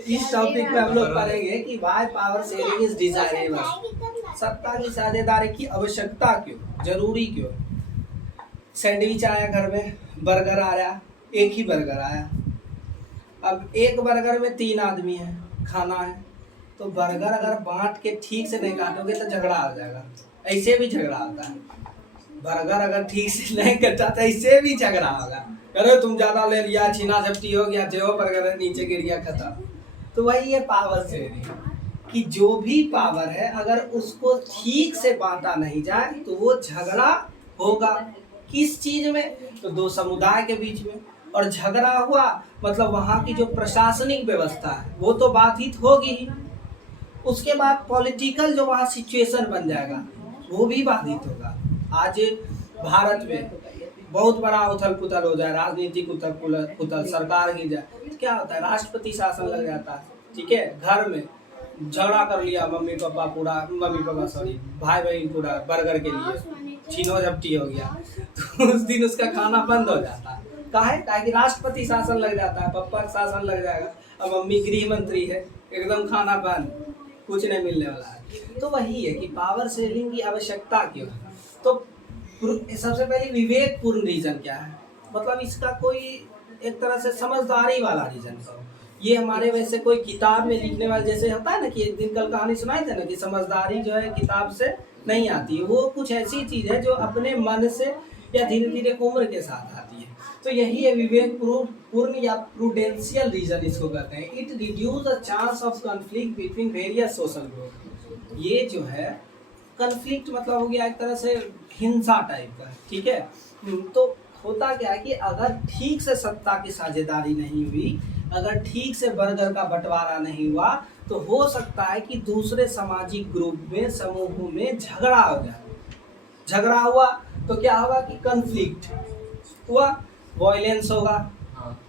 इस टॉपिक पे हम लोग पढ़ेंगे कि why power sharing is desirable. सत्ता की साझेदारी की आवश्यकता क्यों, जरूरी क्यों। सैंडविच आया घर में, बर्गर आया, एक ही बर्गर आया। अब एक बर्गर में 3 आदमी है, खाना है, तो बर्गर अगर बांट के ठीक से नहीं काटोगे तो झगड़ा आ जाएगा। ऐसे भी झगड़ा आता है। बर्गर अगर ठीक से नहीं कटा तो ऐसे भी झगड़ा होगा। अरे तुम ज्यादा ले लिया, छीना झपटी हो गया, जो बर्गर नीचे गिर गया, खत्म। तो वही है पावर शेयरिंग कि जो भी पावर है अगर उसको ठीक से बांटा नहीं जाए तो वो झगड़ा होगा। किस चीज में? तो दो समुदाय के बीच में। और झगड़ा हुआ मतलब वहां की जो प्रशासनिक व्यवस्था है वो तो बाधित होगी ही। उसके बाद पॉलिटिकल जो वहाँ सिचुएशन बन जाएगा वो भी बाधित होगा। आज भारत में बहुत बड़ा उथल पुथल हो जाए, राजनीतिक उथल पुथल, सरकार गिर जाए, तो क्या होता है, राष्ट्रपति शासन लग जाता है। ठीक है, घर में झगड़ा कर लिया मम्मी पापा सॉरी भाई बहन पूरा बर्गर के लिए, छीनो झपटी हो गया, तो उस दिन उसका खाना बंद हो जाता है। काहे कि राष्ट्रपति शासन लग जाता है, पप्पा शासन लग जाएगा, अब मम्मी गृह मंत्री है, एकदम खाना बंद, कुछ नहीं मिलने वाला है। तो वही है कि पावर शेयरिंग की आवश्यकता क्यों है। तो सबसे पहले विवेकपूर्ण रीजन क्या है, मतलब इसका कोई एक तरह से समझदारी वाला रीजन कहो। ये हमारे वैसे कोई किताब में लिखने वाले जैसे होता है ना कि एक दिन कल कहानी सुनाई थे ना कि समझदारी जो है किताब से नहीं आती है, वो कुछ ऐसी चीज है जो अपने मन से या धीरे धीरे उम्र के साथ आती है। तो यही है विवेकपूर्ण या प्रूडेंशियल रीजन इसको कहते हैं। It reduce the chance of conflict between various social group. ये जो है कन्फ्लिक्ट मतलब हो गया एक तरह से हिंसा टाइप का। ठीक है, तो होता क्या है कि अगर ठीक से सत्ता की साझेदारी नहीं हुई, अगर ठीक से बर्गर का बंटवारा नहीं हुआ, तो हो सकता है कि दूसरे सामाजिक ग्रुप में, समूहों में झगड़ा हो जाए। झगड़ा हुआ तो क्या होगा कि कन्फ्लिक्ट हुआ, वायलेंस होगा,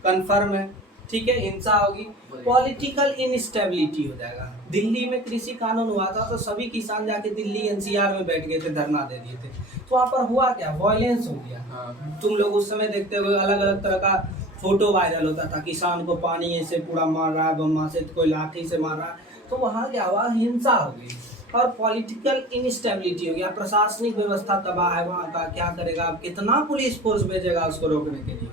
कन्फर्म है। ठीक है, हिंसा होगी, पॉलिटिकल इनस्टेबिलिटी हो जाएगा। दिल्ली में कृषि कानून हुआ था तो सभी किसान जाके दिल्ली एनसीआर में बैठ गए थे, धरना दे दिए थे। तो वहाँ पर हुआ क्या, वायलेंस हो गया। तुम लोग उस समय देखते हुए अलग अलग तरह का फोटो वायरल होता था, किसान को पानी ऐसे पूरा मार रहा है, बम्मा से, कोई लाठी से मार रहा है। तो वहाँ क्या हुआ, हिंसा हो गई और पॉलिटिकल इनस्टेबिलिटी हो गया। प्रशासनिक व्यवस्था तबाह है वहाँ का, क्या करेगा, अब कितना पुलिस फोर्स भेजेगा उसको रोकने के लिए।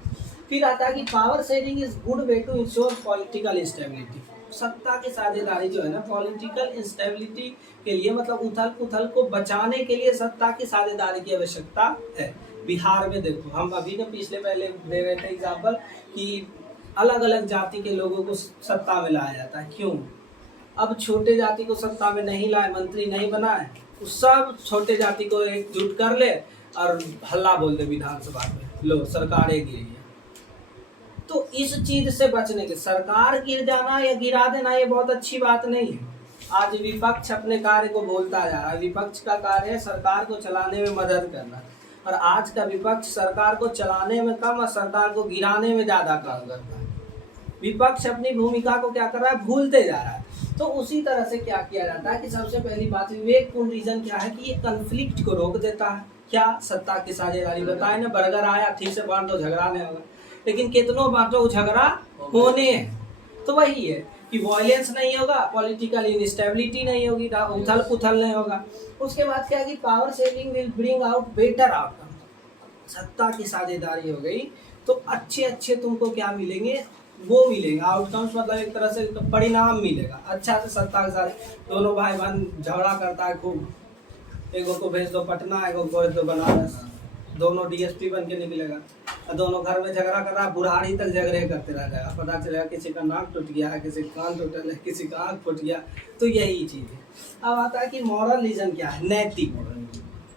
फिर आता है कि power sharing is good way to ensure political instability. सत्ता की साझेदारी जो है ना, पॉलिटिकल इंस्टेबिलिटी के लिए मतलब उथल पुथल को बचाने के लिए सत्ता की साझेदारी की आवश्यकता है। बिहार में देखो, हम अभी ना पिछले पहले दे रहे थे एग्जाम्पल कि अलग अलग जाति के लोगों को सत्ता में लाया जाता है। क्यों? अब छोटे जाति को सत्ता में नहीं लाए, मंत्री नहीं बनाए, उस सब छोटे जाति को एकजुट कर ले और हल्ला बोल दे विधानसभा में, लो सरकार गिर गई। तो इस चीज से बचने के, सरकार गिर जाना या गिरा देना ये बहुत अच्छी बात नहीं है। आज विपक्ष अपने कार्य को भूलता जा रहा है। विपक्ष का कार्य है सरकार को चलाने में मदद करना, और आज का विपक्ष सरकार को चलाने में कम और सरकार को गिराने में ज्यादा काम करता है। विपक्ष अपनी भूमिका को क्या कर रहा है, भूलते जा रहा है। तो उसी तरह से क्या किया जाता है कि सबसे पहली बात, विवेकपूर्ण रीजन क्या है कि ये कन्फ्लिक्ट को रोक देता है। क्या? सत्ता की साझेदारी। बताए ना, बर्गर आया, ठीक से बांट दो, झगड़ा नहीं होगा। लेकिन कितनों बांटो, झगड़ा होने हैं। तो वही है कि वायलेंस नहीं होगा, पॉलिटिकल इनस्टेबिलिटी नहीं होगी, उथल पुथल नहीं होगा। उसके बाद क्या है कि power sharing will bring out better outcome. सत्ता की साझेदारी हो गई तो अच्छे अच्छे तुमको क्या मिलेंगे, वो मिलेगा आउटकम्स, मतलब एक तरह से परिणाम मिलेगा अच्छा से। सत्ता के साथ दोनों भाई बहन झगड़ा करता है खूब, एगो को भेज दो पटना, एगो को भेज दो बनारस, दोनों डीएसपी बन के निकलेगा और दोनों घर में झगड़ा कर रहा है, बुढ़ारी तक झगड़े करते रह जाएगा। पता चलेगा किसी का नाक टूट गया है, किसी का कान टूटा है, किसी का आँख फूट गया। तो यही चीज़ है। अब आता है कि मॉरल रीजन क्या है, नैतिक।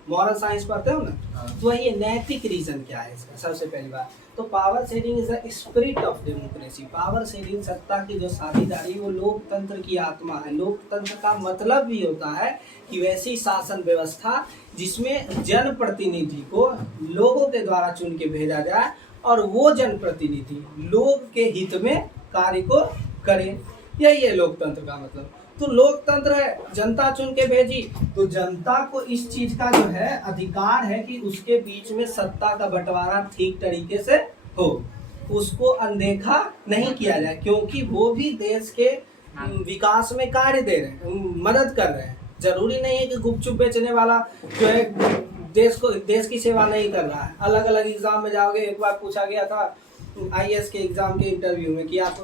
मॉरल साइंस पढ़ते हो ना, तो वही नैतिक रीजन क्या है इसका। सबसे पहली बात तो power sharing is the spirit of democracy. Power sharing, सत्ता की जो साझेदारी, वो लोकतंत्र की आत्मा है। लोकतंत्र का मतलब भी होता है कि वैसी शासन व्यवस्था जिसमें जनप्रतिनिधि को लोगों के द्वारा चुन के भेजा जाए और वो जनप्रतिनिधि लोग के हित में कार्य को करे। यही है लोकतंत्र का मतलब। तो लोकतंत्र है, जनता चुन के भेजी, तो जनता को इस चीज का जो है अधिकार है कि उसके बीच में सत्ता का बंटवारा ठीक तरीके से हो, उसको अनदेखा नहीं किया जाए, क्योंकि वो भी देश के विकास में कार्य दे रहे हैं, मदद कर रहे हैं। जरूरी नहीं है कि गुपचुप बेचने वाला जो है देश की सेवा नहीं कर रहा है। अलग अलग एग्जाम में जाओगे, एक बार पूछा गया था आईएएस के एग्जाम के इंटरव्यू में कि आप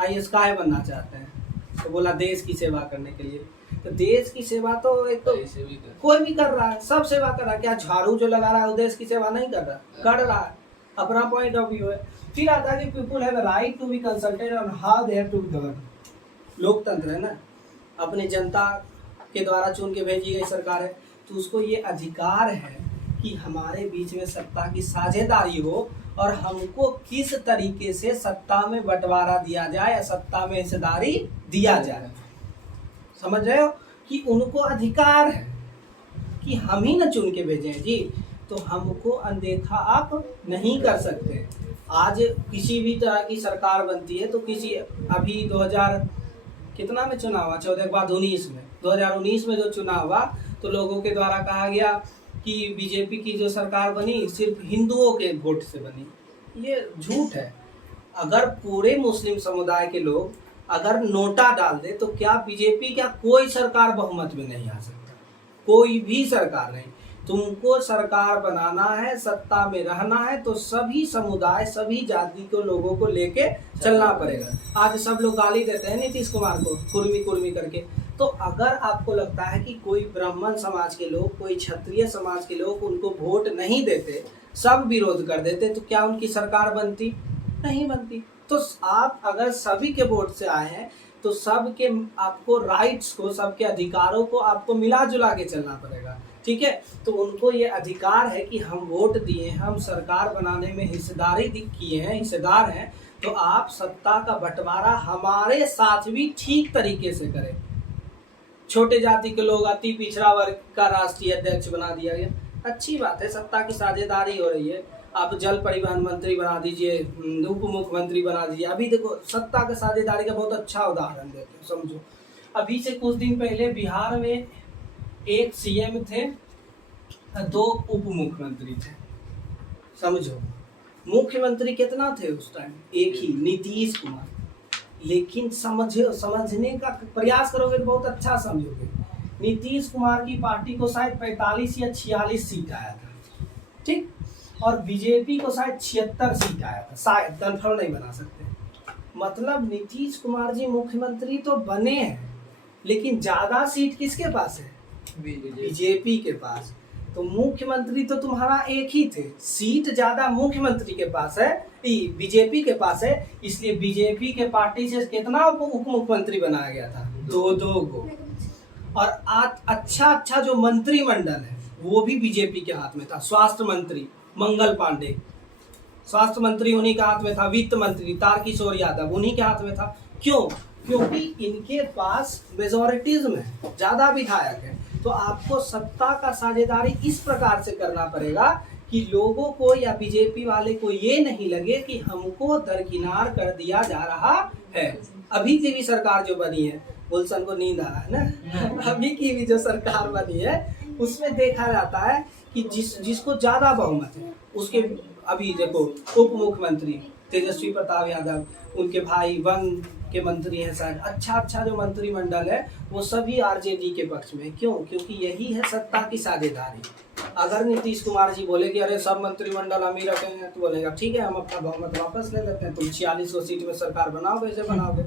आईएएस काहे बनना चाहते हैं, तो बोला देश की सेवा करने के लिए। तो देश की सेवा तो एक तो कोई भी कर रहा है, सब सेवा कर रहा है। क्या झाड़ू जो लगा रहा है वो देश की सेवा नहीं कर रहा? कर रहा है, अपना पॉइंट ऑफ व्यू है। फिर आता है कि people have right to be consulted on how they have to be govern. लोकतंत्र है ना, अपनी जनता के द्वारा चुन के भेजी गई सरकार है, तो उसको ये अधिकार है कि हमारे बीच में सत्ता की साझेदारी हो और हमको किस तरीके से सत्ता में बंटवारा दिया जाए या सत्ता में हिस्सेदारी दिया जाए। समझ रहे हो कि उनको अधिकार है कि हम ही न चुन के भेजे हैं जी, तो हमको अनदेखा आप नहीं कर सकते। आज किसी भी तरह की सरकार बनती है तो किसी अभी 2000 कितना में चुनाव हुआ, 14 के बाद 19 में, 2019 में जो चुनाव हुआ तो लोगों के द्वारा कहा गया कि बीजेपी की जो सरकार बनी सिर्फ हिंदुओं के वोट से बनी। ये झूठ है। अगर पूरे मुस्लिम समुदाय के लोग अगर नोटा डाल दे तो क्या बीजेपी, क्या कोई सरकार बहुमत में नहीं आ सकता? कोई भी सरकार नहीं। तुमको सरकार बनाना है, सत्ता में रहना है तो सभी समुदाय, सभी जाति के लोगों को लेके चलना पड़ेगा। आज सब लोग गाली देते हैं नीतीश कुमार को, कुर्मी कुर्मी करके। तो अगर आपको लगता है कि कोई ब्राह्मण समाज के लोग, कोई क्षत्रिय समाज के लोग उनको वोट नहीं देते, सब विरोध कर देते, तो क्या उनकी सरकार बनती? नहीं बनती। तो आप अगर सभी के वोट से आए हैं तो सबके आपको राइट्स को, सबके अधिकारों को आपको मिला जुला के चलना पड़ेगा। ठीक है, तो उनको ये अधिकार है कि हम वोट दिए, हम सरकार बनाने में हिस्सेदारी किए हैं, हिस्सेदार हैं, तो आप सत्ता का बंटवारा हमारे साथ भी ठीक तरीके से करें। छोटे जाति के लोग, अति पिछड़ा वर्ग का राष्ट्रीय अध्यक्ष बना दिया गया, अच्छी बात है, सत्ता की साझेदारी हो रही है। आप जल परिवहन मंत्री बना दीजिए, उप मुख्यमंत्री बना दीजिए। अभी देखो सत्ता की साझेदारी का बहुत अच्छा उदाहरण देते हैं, समझो। अभी से कुछ दिन पहले बिहार में एक सीएम थे, 2 उप मुख्यमंत्री थे, समझो। मुख्यमंत्री कितना थे उस टाइम? एक ही, नीतीश कुमार। लेकिन समझने का प्रयास करोगे तो बहुत अच्छा समझोगे। नीतीश कुमार की पार्टी को शायद 45 या 46 सीट आया था, ठीक, और बीजेपी को शायद 76 सीट आया था, शायद, कंफर्म नहीं बना सकते। मतलब नीतीश कुमार जी मुख्यमंत्री तो बने हैं, लेकिन ज्यादा सीट किसके पास है? बीजेपी के पास। तो मुख्यमंत्री तो तुम्हारा एक ही थे, सीट ज्यादा मुख्यमंत्री के पास है, बीजेपी के पास है। इसलिए बीजेपी के पार्टी से कितना उप मुख्यमंत्री बनाया गया था? 2 को। और अच्छा जो मंत्रिमंडल है वो भी बीजेपी के हाथ में था। स्वास्थ्य मंत्री मंगल पांडे, स्वास्थ्य मंत्री उन्हीं के हाथ में था। वित्त मंत्री तारकिशोर यादव उन्हीं के हाथ में था। क्यों? क्योंकि इनके पास मेजोरिटीज्म है, ज्यादा विधायक है। तो आपको सत्ता का साझेदारी इस प्रकार से करना पड़ेगा कि लोगों को या बीजेपी वाले को ये नहीं लगे कि हमको दरकिनार कर दिया जा रहा है। अभी की भी सरकार जो बनी है, गुलशन को नींद आ रहा है ना, अभी की भी जो सरकार बनी है उसमें देखा जाता है कि जिसको ज्यादा बहुमत है उसके, अभी देखो उप मुख्यमंत्री तेजस्वी प्रताप यादव, उनके भाई वन के मंत्री हैं शायद, अच्छा जो मंत्रिमंडल है वो सभी आरजेडी के पक्ष में। क्यों? क्योंकि यही है सत्ता की साझेदारी। अगर नीतीश कुमार जी बोले कि अरे सब मंत्रिमंडल हम ही रखेंगे, तो बोलेगा ठीक है हम अपना बहुमत वापस ले लेते हैं, तुम 46 सीट में सरकार बनाओ, कैसे बनाओगे,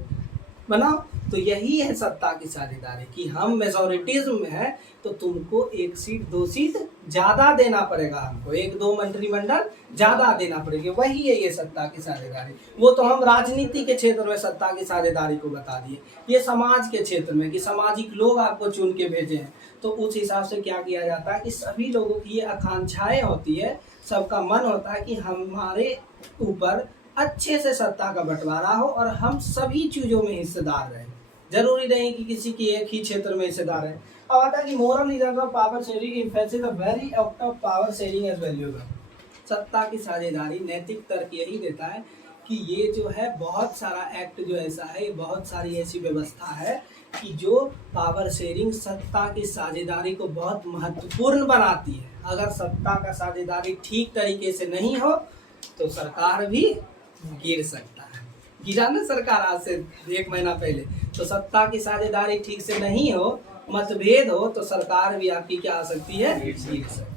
बनाओ। तो यही है सत्ता की साझेदारी कि हम मेजोरिटीज्म में है तो तुमको 1 सीट 2 सीट ज्यादा देना पड़ेगा, हमको 1-2 मंत्रिमंडल ज्यादा देना पड़ेगा। वही है ये सत्ता की साझेदारी। वो तो हम राजनीति के क्षेत्र में सत्ता की साझेदारी को बता दिए, ये समाज के क्षेत्र में कि सामाजिक लोग आपको चुन के भेजे हैं, तो उस हिसाब से क्या किया जाता है कि सभी लोगों की ये आकांक्षाएं होती है, सबका मन होता है कि हमारे ऊपर अच्छे से सत्ता का बंटवारा हो और हम सभी चीजों में हिस्सेदार रहें। जरूरी नहीं कि किसी की एक ही क्षेत्र में हिस्सेदार है। अब आता है कि moral reason of power sharing emphasis the very act of power sharing as valuable. सत्ता की साझेदारी नैतिक तर्क यही देता है कि ये जो है बहुत सारा एक्ट जो ऐसा है, बहुत सारी ऐसी व्यवस्था है कि जो पावर शेयरिंग सत्ता की साझेदारी को बहुत महत्वपूर्ण बनाती है। अगर सत्ता का साझेदारी ठीक तरीके से नहीं हो तो सरकार भी गिर सकता है। गिरा ना सरकार आज से 1 महीना पहले। तो सत्ता की साझेदारी ठीक से नहीं हो, मतभेद हो, तो सरकार भी आपकी क्या आ सकती है, गिर सकती है।